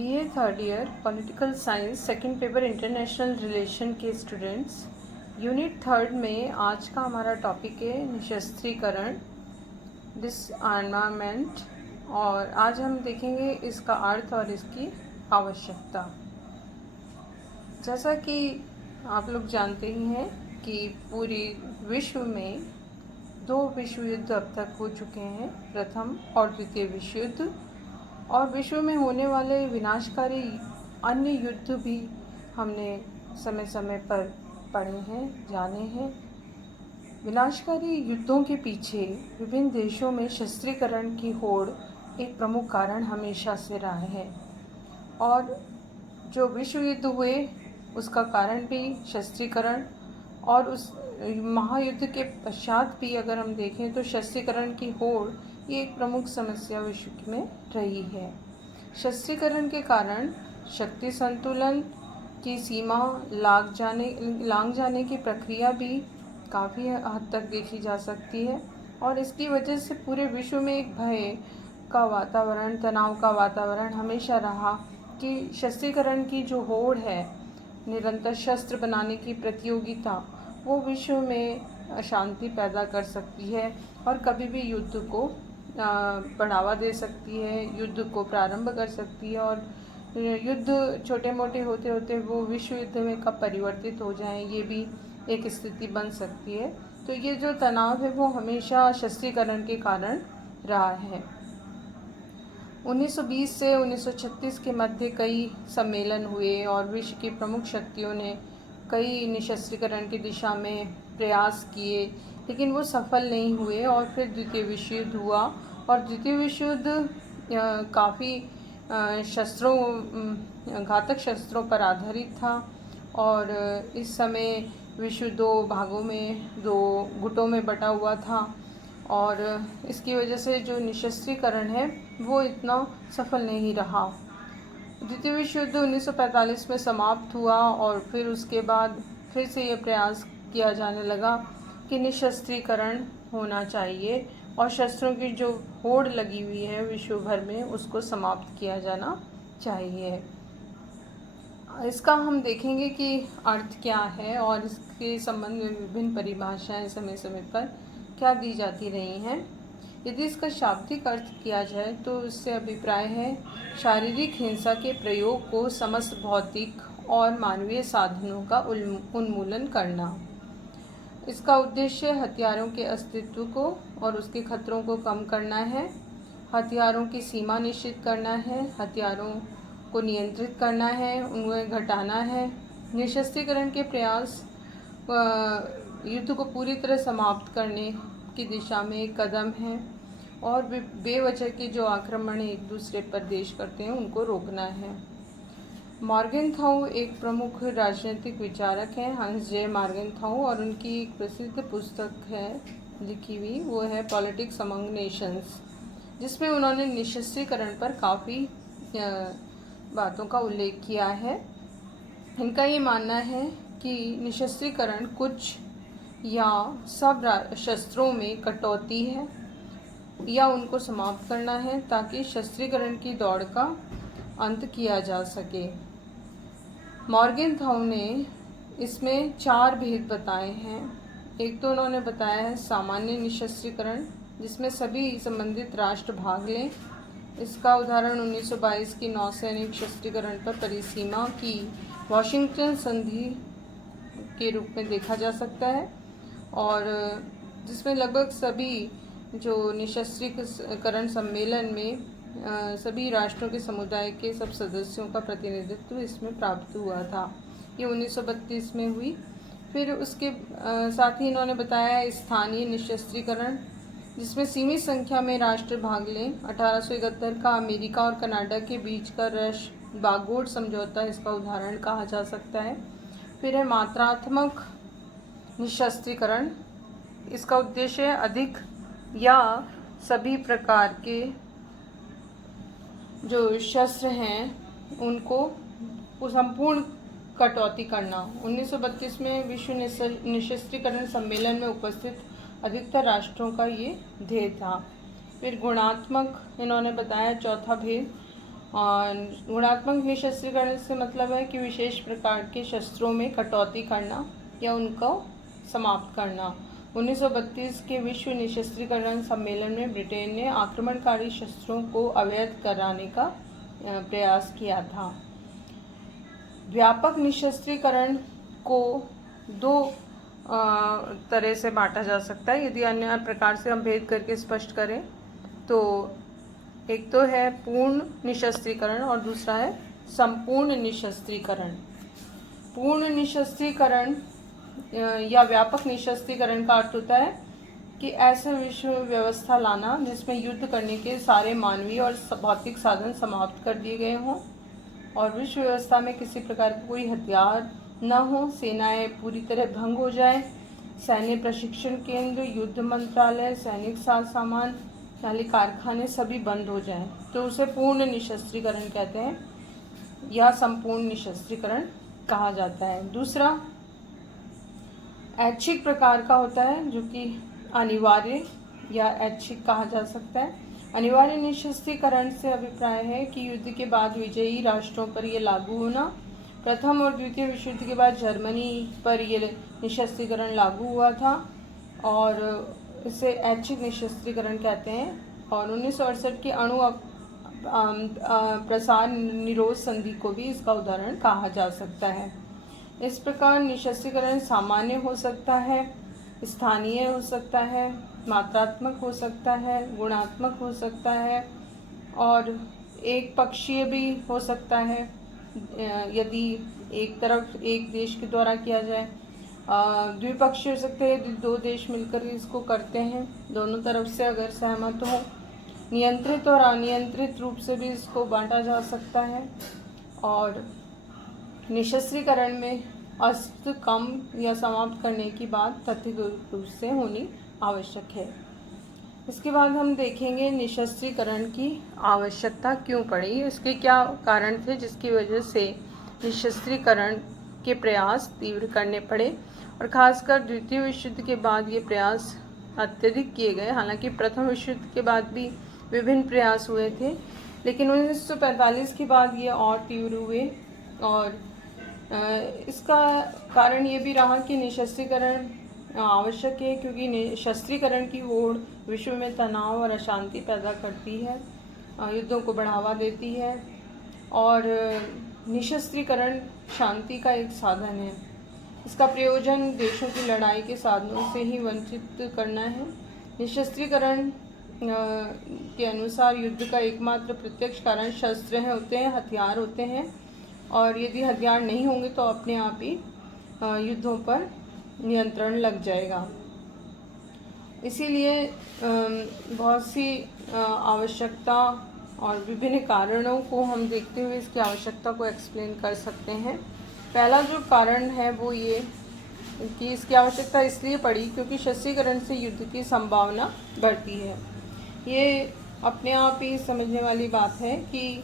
BA third year political science second paper international relation के students, unit third में आज का हमारा टॉपिक है निशस्त्रीकरण, डिसआर्मामेंट। और आज हम देखेंगे इसका अर्थ और इसकी आवश्यकता। जैसा कि आप लोग जानते ही हैं कि पूरी विश्व में 2 विश्व युद्ध अब तक हो चुके हैं, प्रथम और द्वितीय विश्व युद्ध। और विश्व में होने वाले विनाशकारी अन्य युद्ध भी हमने समय समय पर पढ़े हैं, जाने हैं। विनाशकारी युद्धों के पीछे विभिन्न देशों में शस्त्रीकरण की होड़ एक प्रमुख कारण हमेशा से रहा है। और जो विश्व युद्ध हुए उसका कारण भी शस्त्रीकरण, और उस महायुद्ध के पश्चात भी अगर हम देखें तो शस्त्रीकरण की होड़ ये एक प्रमुख समस्या विश्व में रही है। शस्त्रीकरण के कारण शक्ति संतुलन की सीमा लांघ जाने की प्रक्रिया भी काफ़ी हद तक देखी जा सकती है। और इसकी वजह से पूरे विश्व में एक भय का वातावरण, तनाव का वातावरण हमेशा रहा कि शस्त्रीकरण की जो होड़ है, निरंतर शस्त्र बनाने की प्रतियोगिता, वो विश्व में अशांति पैदा कर सकती है और कभी भी युद्ध को बढ़ावा दे सकती है, युद्ध को प्रारंभ कर सकती है। और युद्ध छोटे मोटे होते होते वो विश्व युद्ध में कब परिवर्तित हो जाएं, ये भी एक स्थिति बन सकती है। तो ये जो तनाव है वो हमेशा शस्त्रीकरण के कारण रहा है। 1920 से 1936 के मध्य कई सम्मेलन हुए और विश्व की प्रमुख शक्तियों ने कई निशस्त्रीकरण की दिशा में प्रयास किए, लेकिन वो सफल नहीं हुए। और फिर द्वितीय विश्व युद्ध हुआ और द्वितीय विश्व युद्ध काफ़ी घातक शस्त्रों पर आधारित था। और इस समय विश्व 2 भागों में, 2 गुटों में बटा हुआ था। और इसकी वजह से जो निशस्त्रीकरण है वो इतना सफल नहीं रहा। द्वितीय विश्व युद्ध 1945 में समाप्त हुआ और फिर उसके बाद फिर से ये प्रयास किया जाने लगा कि निशस्त्रीकरण होना चाहिए और शस्त्रों की जो होड़ लगी हुई है विश्व भर में उसको समाप्त किया जाना चाहिए। इसका हम देखेंगे कि अर्थ क्या है और इसके संबंध में विभिन्न परिभाषाएं समय समय पर क्या दी जाती रही हैं। यदि इसका शाब्दिक अर्थ किया जाए तो इससे अभिप्राय है शारीरिक हिंसा के प्रयोग को समस्त भौतिक और मानवीय साधनों का उन्मूलन करना। इसका उद्देश्य हथियारों के अस्तित्व को और उसके खतरों को कम करना है, हथियारों की सीमा निश्चित करना है, हथियारों को नियंत्रित करना है, उन्हें घटाना है। निशस्त्रीकरण के प्रयास युद्ध को पूरी तरह समाप्त करने की दिशा में एक कदम है और बेवजह के जो आक्रमण एक दूसरे पर देश करते हैं उनको रोकना है। मॉर्गेनथाउ एक प्रमुख राजनीतिक विचारक हैं, हंस जे मॉर्गेनथाउ, और उनकी एक प्रसिद्ध पुस्तक है लिखी हुई, वो है पॉलिटिक्स अमंग नेशंस, जिसमें उन्होंने निशस्त्रीकरण पर काफ़ी बातों का उल्लेख किया है। इनका ये मानना है कि निशस्त्रीकरण कुछ या सब शस्त्रों में कटौती है या उनको समाप्त करना है ताकि शस्त्रीकरण की दौड़ का अंत किया जा सके। मॉर्गेनथाउ ने इसमें 4 भेद बताए हैं। एक तो उन्होंने बताया है सामान्य निशस्त्रीकरण, जिसमें सभी संबंधित राष्ट्र भाग लें। इसका उदाहरण 1922 की नौसैनिक शस्त्रीकरण पर परिसीमा की वाशिंगटन संधि के रूप में देखा जा सकता है, और जिसमें लगभग सभी जो निशस्त्रीकरण सम्मेलन में सभी राष्ट्रों के समुदाय के सब सदस्यों का प्रतिनिधित्व इसमें प्राप्त हुआ था। ये 1932 में हुई। फिर उसके साथ ही इन्होंने बताया स्थानीय निशस्त्रीकरण, जिसमें सीमित संख्या में राष्ट्र भाग लें। 1871 का अमेरिका और कनाडा के बीच का बागोट समझौता इसका उदाहरण कहा जा सकता है। फिर है मात्रात्मक निशस्त्रीकरण, इसका उद्देश्य है अधिक या सभी प्रकार के जो शस्त्र हैं उनको संपूर्ण कटौती करना। 1932 में विश्व निशस्त्रीकरण सम्मेलन में उपस्थित अधिकतर राष्ट्रों का ये ध्येय था। फिर गुणात्मक इन्होंने बताया चौथा भेद, और गुणात्मक निशस्त्रीकरण से मतलब है कि विशेष प्रकार के शस्त्रों में कटौती करना या उनको समाप्त करना। 1932 के विश्व निशस्त्रीकरण सम्मेलन में ब्रिटेन ने आक्रमणकारी शस्त्रों को अवैध कराने का प्रयास किया था। व्यापक निशस्त्रीकरण को दो तरह से बांटा जा सकता है। यदि अन्य प्रकार से हम भेद करके स्पष्ट करें तो एक तो है पूर्ण निशस्त्रीकरण और दूसरा है संपूर्ण निशस्त्रीकरण। पूर्ण निशस्त्रीकरण या व्यापक निशस्त्रीकरण का अर्थ होता है कि ऐसा विश्व व्यवस्था लाना जिसमें युद्ध करने के सारे मानवीय और भौतिक साधन समाप्त कर दिए गए हों और विश्व व्यवस्था में किसी प्रकार का कोई हथियार न हो, सेनाएं पूरी तरह भंग हो जाए, सैन्य प्रशिक्षण केंद्र, युद्ध मंत्रालय, सैनिक साज सामान यानी कारखाने सभी बंद हो जाएं, तो उसे पूर्ण निशस्त्रीकरण कहते हैं या संपूर्ण निशस्त्रीकरण कहा जाता है। दूसरा ऐच्छिक प्रकार का होता है जो कि अनिवार्य या ऐच्छिक कहा जा सकता है। अनिवार्य निशस्त्रीकरण से अभिप्राय है कि युद्ध के बाद विजयी राष्ट्रों पर यह लागू होना। प्रथम और द्वितीय विश्व युद्ध के बाद जर्मनी पर यह निशस्त्रीकरण लागू हुआ था और इसे ऐच्छिक निशस्त्रीकरण कहते हैं। और 1968 की अणु प्रसार निरोध संधि को भी इसका उदाहरण कहा जा सकता है। इस प्रकार निशस्त्रीकरण सामान्य हो सकता है, स्थानीय हो सकता है, मात्रात्मक हो सकता है, गुणात्मक हो सकता है और एक पक्षीय भी हो सकता है यदि एक तरफ एक देश के द्वारा किया जाए। द्विपक्षीय हो सकते हैं, दो देश मिलकर इसको करते हैं, दोनों तरफ से अगर सहमत हो। नियंत्रित और अनियंत्रित रूप से भी इसको बांटा जा सकता है। और निशस्त्रीकरण में अस्त्र कम या समाप्त करने की बात तथ्य रूप से होनी आवश्यक है। इसके बाद हम देखेंगे निशस्त्रीकरण की आवश्यकता क्यों पड़ी, इसके क्या कारण थे जिसकी वजह से निशस्त्रीकरण के प्रयास तीव्र करने पड़े और ख़ासकर द्वितीय विश्व युद्ध के बाद ये प्रयास अत्यधिक किए गए। हालांकि प्रथम विश्व युद्ध के बाद भी विभिन्न प्रयास हुए थे, लेकिन 1945 के बाद ये और तीव्र हुए। और इसका कारण ये भी रहा कि निशस्त्रीकरण आवश्यक है क्योंकि निशस्त्रीकरण की होड़ विश्व में तनाव और अशांति पैदा करती है, युद्धों को बढ़ावा देती है और निशस्त्रीकरण शांति का एक साधन है। इसका प्रयोजन देशों की लड़ाई के साधनों से ही वंचित करना है। निशस्त्रीकरण के अनुसार युद्ध का एकमात्र प्रत्यक्ष कारण शस्त्र होते हैं, हथियार होते हैं और यदि हथियार नहीं होंगे तो अपने आप ही युद्धों पर नियंत्रण लग जाएगा। इसीलिए बहुत सी आवश्यकता और विभिन्न कारणों को हम देखते हुए इसकी आवश्यकता को एक्सप्लेन कर सकते हैं। पहला जो कारण है वो ये कि इसकी आवश्यकता इसलिए पड़ी क्योंकि शस्त्रीकरण से युद्ध की संभावना बढ़ती है। ये अपने आप ही समझने वाली बात है कि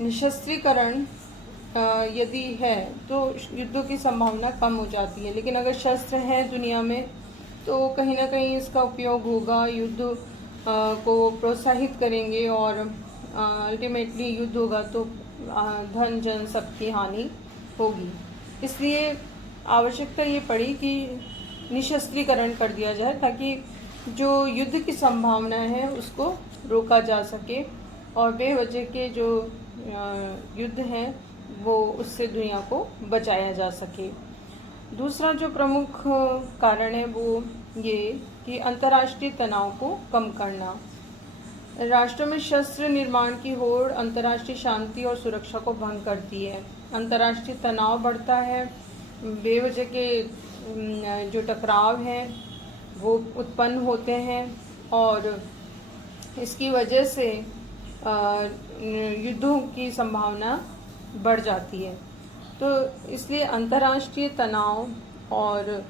निशस्त्रीकरण यदि है तो युद्धों की संभावना कम हो जाती है, लेकिन अगर शस्त्र हैं दुनिया में तो कहीं ना कहीं इसका उपयोग होगा, युद्ध को प्रोत्साहित करेंगे और अल्टीमेटली युद्ध होगा तो धन जन सबकी हानि होगी। इसलिए आवश्यकता ये पड़ी कि निशस्त्रीकरण कर दिया जाए ताकि जो युद्ध की संभावना है उसको रोका जा सके और बेवजह के जो युद्ध हैं वो उससे दुनिया को बचाया जा सके। दूसरा जो प्रमुख कारण है वो ये कि अंतर्राष्ट्रीय तनाव को कम करना। राष्ट्रों में शस्त्र निर्माण की होड़ अंतर्राष्ट्रीय शांति और सुरक्षा को भंग करती है। अंतर्राष्ट्रीय तनाव बढ़ता है, बेवजह के जो टकराव हैं वो उत्पन्न होते हैं और इसकी वजह से युद्धों की संभावना बढ़ जाती है। तो इसलिए अंतर्राष्ट्रीय तनाव और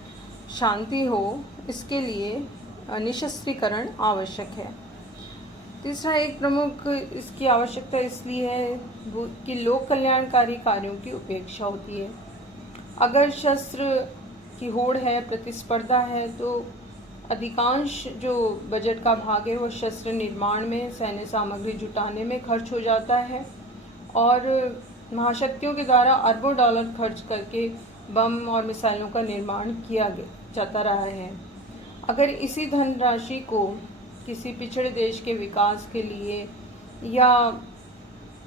शांति हो इसके लिए निशस्त्रीकरण आवश्यक है। तीसरा एक प्रमुख इसकी आवश्यकता इसलिए है वो कि लोक कल्याणकारी कार्यों की उपेक्षा होती है। अगर शस्त्र की होड़ है, प्रतिस्पर्धा है तो अधिकांश जो बजट का भाग है वो शस्त्र निर्माण में, सैन्य सामग्री जुटाने में खर्च हो जाता है और महाशक्तियों के द्वारा अरबों डॉलर खर्च करके बम और मिसाइलों का निर्माण किया जाता रहा है। अगर इसी धनराशि को किसी पिछड़े देश के विकास के लिए या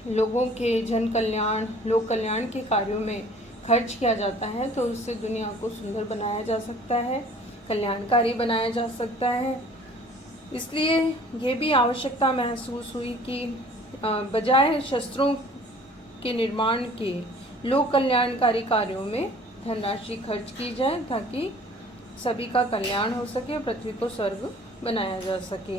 लोगों के जन कल्याण, लोक कल्याण के कार्यों में खर्च किया जाता है तो उससे दुनिया को सुंदर बनाया जा सकता है, कल्याणकारी बनाया जा सकता है। इसलिए ये भी आवश्यकता महसूस हुई कि बजाय शस्त्रों के निर्माण के लोक कल्याणकारी कार्यों में धनराशि खर्च की जाए ताकि सभी का कल्याण हो सके, पृथ्वी को स्वर्ग बनाया जा सके।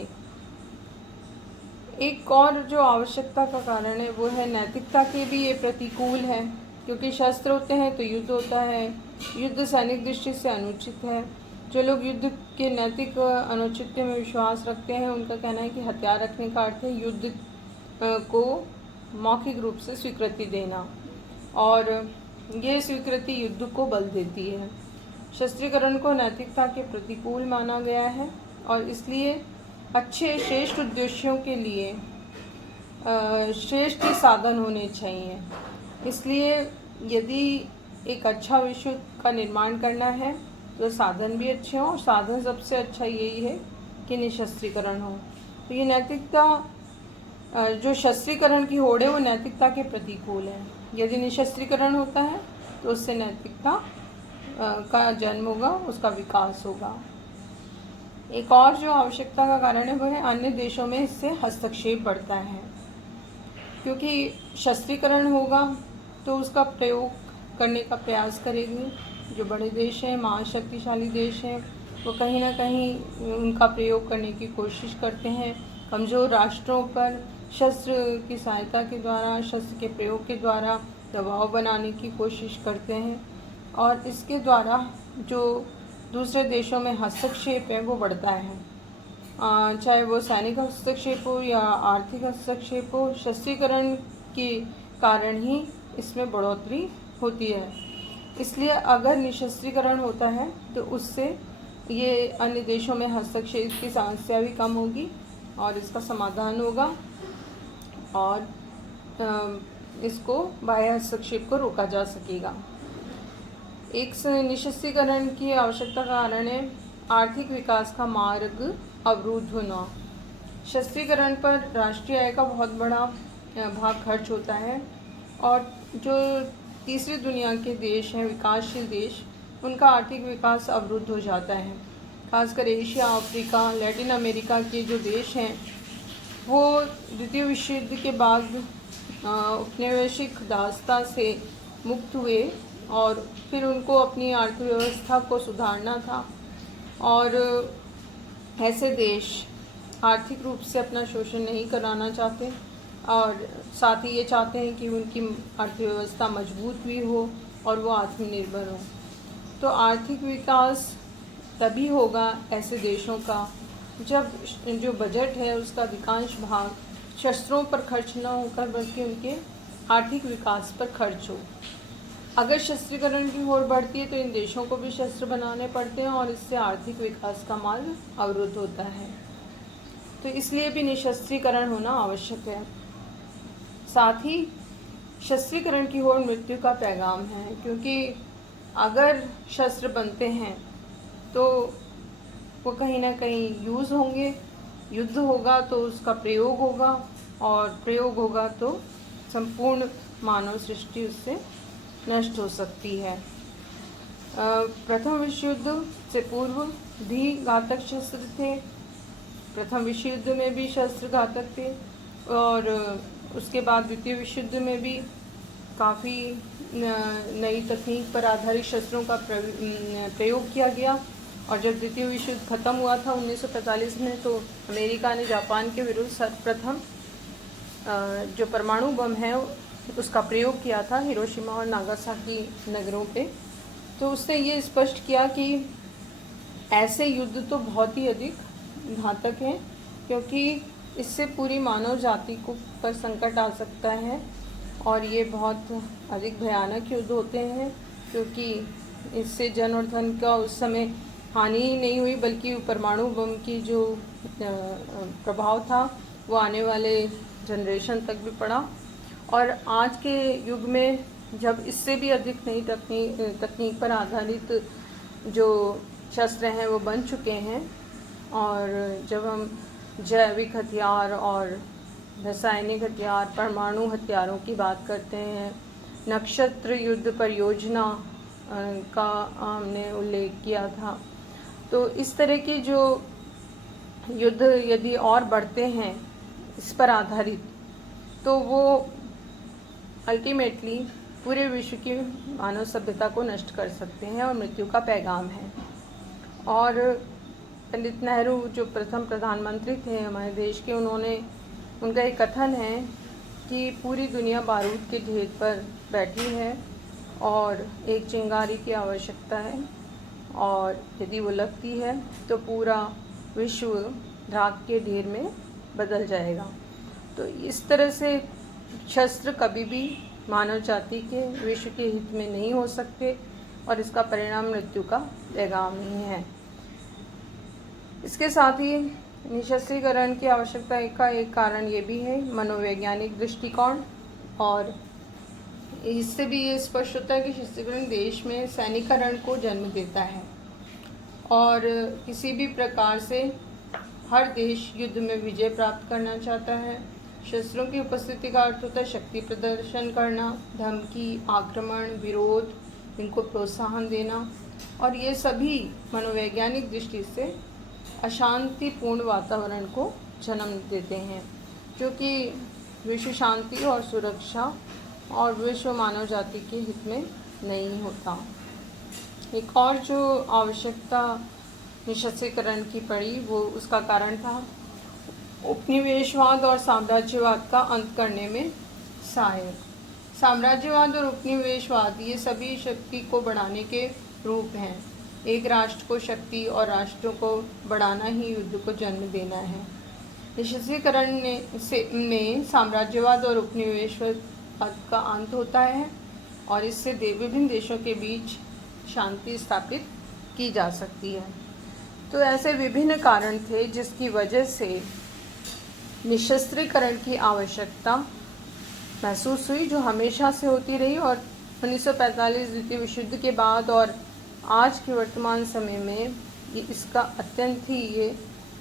एक और जो आवश्यकता का कारण है वो है नैतिकता के भी ये प्रतिकूल है, क्योंकि शस्त्र होते हैं तो युद्ध होता है। युद्ध सैनिक दृष्टि से अनुचित है। जो लोग युद्ध के नैतिक अनुचित्य में विश्वास रखते हैं उनका कहना है कि हथियार रखने का अर्थ है युद्ध को मौखिक रूप से स्वीकृति देना, और ये स्वीकृति युद्ध को बल देती है। शस्त्रीकरण को नैतिकता के प्रतिकूल माना गया है और इसलिए अच्छे श्रेष्ठ उद्देश्यों के लिए श्रेष्ठ साधन होने चाहिए। इसलिए यदि एक अच्छा विश्व का निर्माण करना है तो साधन भी अच्छे हों, और साधन सबसे अच्छा यही है कि निशस्त्रीकरण हो। तो ये नैतिकता, जो शस्त्रीकरण की होड़ है वो नैतिकता के प्रतिकूल है। यदि निशस्त्रीकरण होता है तो उससे नैतिकता का जन्म होगा, उसका विकास होगा। एक और जो आवश्यकता का कारण है वो है अन्य देशों में इससे हस्तक्षेप बढ़ता है, क्योंकि शस्त्रीकरण होगा तो उसका प्रयोग करने का प्रयास करेंगे। जो बड़े देश हैं, महाशक्तिशाली देश हैं, वो कहीं ना कहीं उनका प्रयोग करने की कोशिश करते हैं। कमज़ोर राष्ट्रों पर शस्त्र की सहायता के द्वारा, शस्त्र के प्रयोग के द्वारा दबाव बनाने की कोशिश करते हैं, और इसके द्वारा जो दूसरे देशों में हस्तक्षेप है वो बढ़ता है। चाहे वो सैनिक हस्तक्षेप हो या आर्थिक हस्तक्षेप हो, शस्त्रीकरण के कारण ही इसमें बढ़ोतरी होती है। इसलिए अगर निशस्त्रीकरण होता है तो उससे ये अन्य देशों में हस्तक्षेप की समस्या भी कम होगी और इसका समाधान होगा, और इसको बाह्य हस्तक्षेप को रोका जा सकेगा। एक निशस्त्रीकरण की आवश्यकता का कारण है आर्थिक विकास का मार्ग अवरुद्ध होना। शस्त्रीकरण पर राष्ट्रीय आय का बहुत बड़ा भाग खर्च होता है, और जो तीसरी दुनिया के देश हैं, विकासशील देश, उनका आर्थिक विकास अवरुद्ध हो जाता है। खासकर एशिया, अफ्रीका, लैटिन अमेरिका के जो देश हैं वो द्वितीय विश्व युद्ध के बाद औपनिवेशिक दासता से मुक्त हुए, और फिर उनको अपनी अर्थव्यवस्था को सुधारना था, और ऐसे देश आर्थिक रूप से अपना शोषण नहीं कराना चाहते, और साथ ही ये चाहते हैं कि उनकी अर्थव्यवस्था मजबूत भी हो और वो आत्मनिर्भर हो। तो आर्थिक विकास तभी होगा ऐसे देशों का जब जो बजट है उसका अधिकांश भाग शस्त्रों पर खर्च न होकर बल्कि उनके आर्थिक विकास पर खर्च हो। अगर शस्त्रीकरण की ओर बढ़ती है तो इन देशों को भी शस्त्र बनाने पड़ते हैं और इससे आर्थिक विकास का मार्ग अवरुद्ध होता है। तो इसलिए भी निशस्त्रीकरण होना आवश्यक है। साथ ही शस्त्रीकरण की ओर मृत्यु का पैगाम है, क्योंकि अगर शस्त्र बनते हैं तो वो कहीं ना कहीं यूज़ होंगे, युद्ध होगा तो उसका प्रयोग होगा, और प्रयोग होगा तो संपूर्ण मानव सृष्टि उससे नष्ट हो सकती है। प्रथम विश्व युद्ध से पूर्व भी घातक शस्त्र थे, प्रथम विश्व युद्ध में भी शस्त्र घातक थे, और उसके बाद द्वितीय विश्व युद्ध में भी काफ़ी नई तकनीक पर आधारित शस्त्रों का प्रयोग किया गया। और जब द्वितीय विश्व युद्ध खत्म हुआ था 1945 में, तो अमेरिका ने जापान के विरुद्ध सर्वप्रथम जो परमाणु बम है उसका प्रयोग किया था हिरोशिमा और नागासाकी नगरों पे। तो उसने ये स्पष्ट किया कि ऐसे युद्ध तो बहुत ही अधिक घातक हैं, क्योंकि इससे पूरी मानव जाति को पर संकट आ सकता है, और ये बहुत अधिक भयानक युद्ध होते हैं, क्योंकि इससे जन और धन का उस समय हानि ही नहीं हुई, बल्कि परमाणु बम की जो प्रभाव था वो आने वाले जनरेशन तक भी पड़ा। और आज के युग में जब इससे भी अधिक नई तकनीक पर आधारित जो शस्त्र हैं वो बन चुके हैं, और जब हम जैविक हथियार और रासायनिक हथियार, परमाणु हथियारों की बात करते हैं, नक्षत्र युद्ध परियोजना का हमने उल्लेख किया था, तो इस तरह के जो युद्ध यदि और बढ़ते हैं इस पर आधारित, तो वो अल्टीमेटली पूरे विश्व की मानव सभ्यता को नष्ट कर सकते हैं और मृत्यु का पैगाम है। और पंडित नेहरू जो प्रथम प्रधानमंत्री थे हमारे देश के, उनका एक कथन है कि पूरी दुनिया बारूद के ढेर पर बैठी है और एक चिंगारी की आवश्यकता है, और यदि वो लगती है तो पूरा विश्व राख के ढेर में बदल जाएगा। तो इस तरह से शस्त्र कभी भी मानव जाति के, विश्व के हित में नहीं हो सकते, और इसका परिणाम मृत्यु का पैगाम नहीं है। इसके साथ ही निशस्त्रीकरण की आवश्यकता का एक कारण ये भी है मनोवैज्ञानिक दृष्टिकोण, और इससे भी ये स्पष्ट होता है कि शस्त्रीकरण देश में सैनिकरण को जन्म देता है, और किसी भी प्रकार से हर देश युद्ध में विजय प्राप्त करना चाहता है। शस्त्रों की उपस्थिति का अर्थ होता है शक्ति प्रदर्शन करना, धमकी, आक्रमण, विरोध, इनको प्रोत्साहन देना, और ये सभी मनोवैज्ञानिक दृष्टि से अशांतिपूर्ण वातावरण को जन्म देते हैं, जो कि विश्व शांति और सुरक्षा और विश्व मानव जाति के हित में नहीं होता। एक और जो आवश्यकता निशस्त्रीकरण की पड़ी, वो उसका कारण था उपनिवेशवाद और साम्राज्यवाद का अंत करने में सहायक। साम्राज्यवाद और उपनिवेशवाद ये सभी शक्ति को बढ़ाने के रूप हैं। एक राष्ट्र को शक्ति और राष्ट्रों को बढ़ाना ही युद्ध को जन्म देना है। निशस्त्रीकरण में साम्राज्यवाद और उपनिवेशवाद का अंत होता है, और इससे विभिन्न देशों के बीच शांति स्थापित की जा सकती है। तो ऐसे विभिन्न कारण थे जिसकी वजह से निशस्त्रीकरण की आवश्यकता महसूस हुई, जो हमेशा से होती रही, और 1945 द्वितीय विश्व युद्ध के बाद और आज के वर्तमान समय में ये इसका अत्यंत ही ये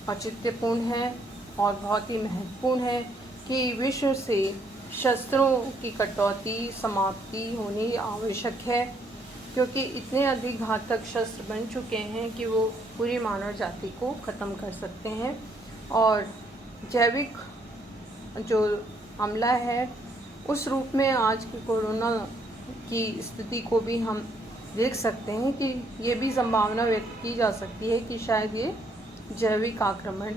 औचित्यपूर्ण है और बहुत ही महत्वपूर्ण है कि विश्व से शस्त्रों की कटौती, समाप्ति होनी आवश्यक है, क्योंकि इतने अधिक घातक शस्त्र बन चुके हैं कि वो पूरी मानव जाति को ख़त्म कर सकते हैं। और जैविक जो हमला है उस रूप में आज की कोरोना की स्थिति को भी हम देख सकते हैं कि ये भी संभावना व्यक्त की जा सकती है कि शायद ये जैविक आक्रमण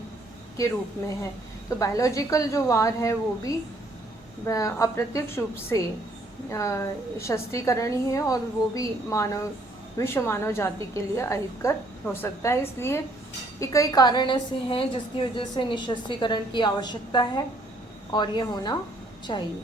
के रूप में है। तो बायोलॉजिकल जो वार है वो भी अप्रत्यक्ष रूप से शस्त्रीकरण ही है, और वो भी विश्व मानव जाति के लिए अहितकर हो सकता है। इसलिए ये कई कारण ऐसे हैं जिसकी वजह से निशस्त्रीकरण की आवश्यकता है और ये होना चाहिए।